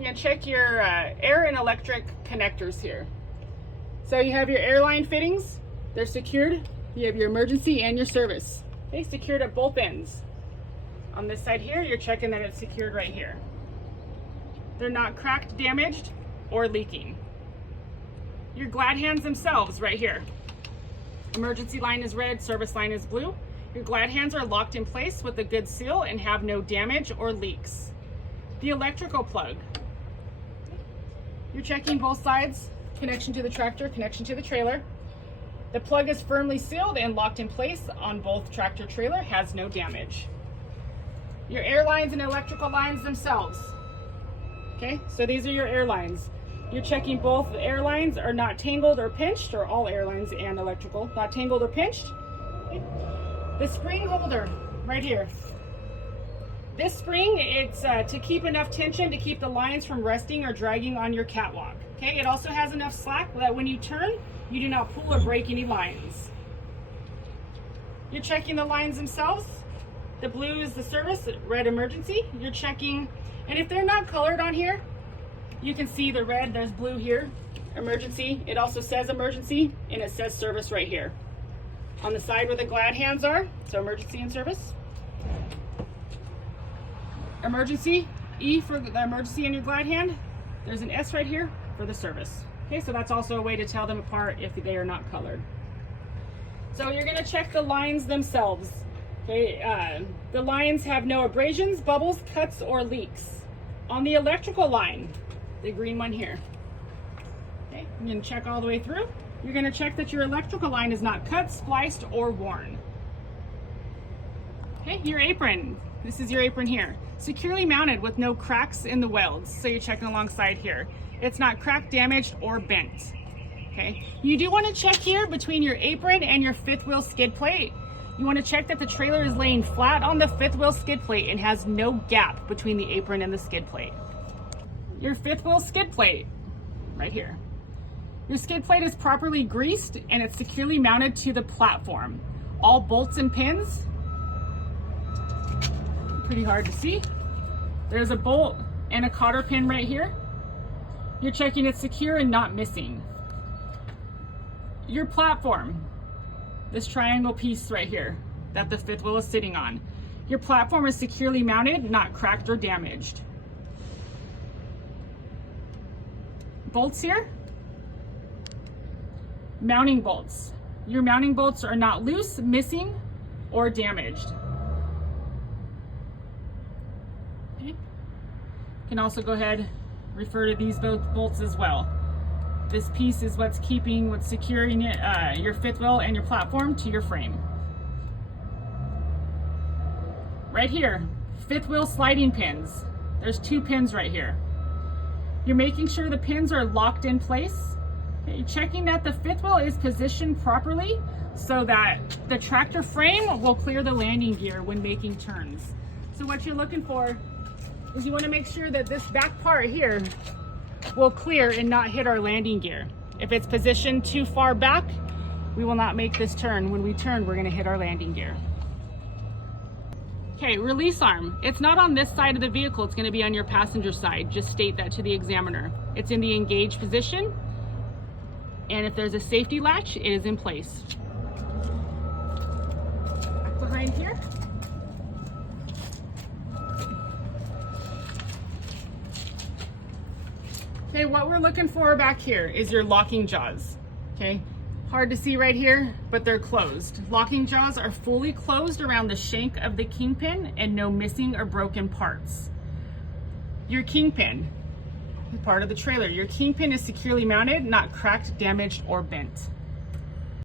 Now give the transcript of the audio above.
you're gonna check your air and electric connectors here. So you have your airline fittings, they're secured. You have your emergency and your service. Okay, secured at both ends. On this side here, you're checking that it's secured right here. They're not cracked, damaged, or leaking. Your glad hands themselves right here. Emergency line is red, service line is blue. Your glad hands are locked in place with a good seal and have no damage or leaks. The electrical plug. You're checking both sides, connection to the tractor, connection to the trailer. The plug is firmly sealed and locked in place on both tractor trailer, has no damage. Your air lines and electrical lines themselves. Okay, so these are your air lines. You're checking both air lines are not tangled or pinched, or all air lines and electrical, not tangled or pinched. Okay. The spring holder right here. This spring, it's to keep enough tension to keep the lines from resting or dragging on your catwalk. Okay, it also has enough slack that when you turn, you do not pull or break any lines. You're checking the lines themselves. The blue is the service, red emergency. You're checking, and if they're not colored on here, you can see the red, there's blue here, emergency. It also says emergency, and it says service right here. On the side where the glad hands are, so emergency and service. Emergency, E for the emergency in your glad hand. There's an S right here for the service. Okay, so that's also a way to tell them apart if they are not colored. So you're gonna check the lines themselves. Okay, the lines have no abrasions, bubbles, cuts, or leaks. On the electrical line, the green one here. Okay, you're gonna check all the way through. You're gonna check that your electrical line is not cut, spliced, or worn. Okay, your apron. This is your apron here. Securely mounted with no cracks in the welds. So you're checking alongside here. It's not cracked, damaged, or bent. Okay, you do want to check here between your apron and your fifth wheel skid plate. You want to check that the trailer is laying flat on the fifth wheel skid plate and has no gap between the apron and the skid plate. Your fifth wheel skid plate, right here. Your skid plate is properly greased and it's securely mounted to the platform. All bolts and pins, pretty hard to see. There's a bolt and a cotter pin right here. You're checking it's secure and not missing. Your platform, this triangle piece right here that the fifth wheel is sitting on. Your platform is securely mounted, not cracked or damaged. Bolts here, mounting bolts. Your mounting bolts are not loose, missing, or damaged. Okay. You can also go ahead, refer to these both bolts as well. This piece is what's securing it, your fifth wheel and your platform to your frame. Right here, fifth wheel sliding pins. There's 2 pins right here. You're making sure the pins are locked in place. Okay, you're checking that the fifth wheel is positioned properly so that the tractor frame will clear the landing gear when making turns. So what you're looking for is you want to make sure that this back part here will clear and not hit our landing gear. If it's positioned too far back, we will not make this turn. When we turn, we're going to hit our landing gear. Okay, release arm. It's not on this side of the vehicle, it's going to be on your passenger side. Just state that to the examiner. It's in the engaged position, and if there's a safety latch, it is in place. Back behind here. Okay, what we're looking for back here is your locking jaws. Okay, hard to see right here, but they're closed. Locking jaws are fully closed around the shank of the kingpin and no missing or broken parts. Your kingpin, part of the trailer, your kingpin is securely mounted, not cracked, damaged, or bent.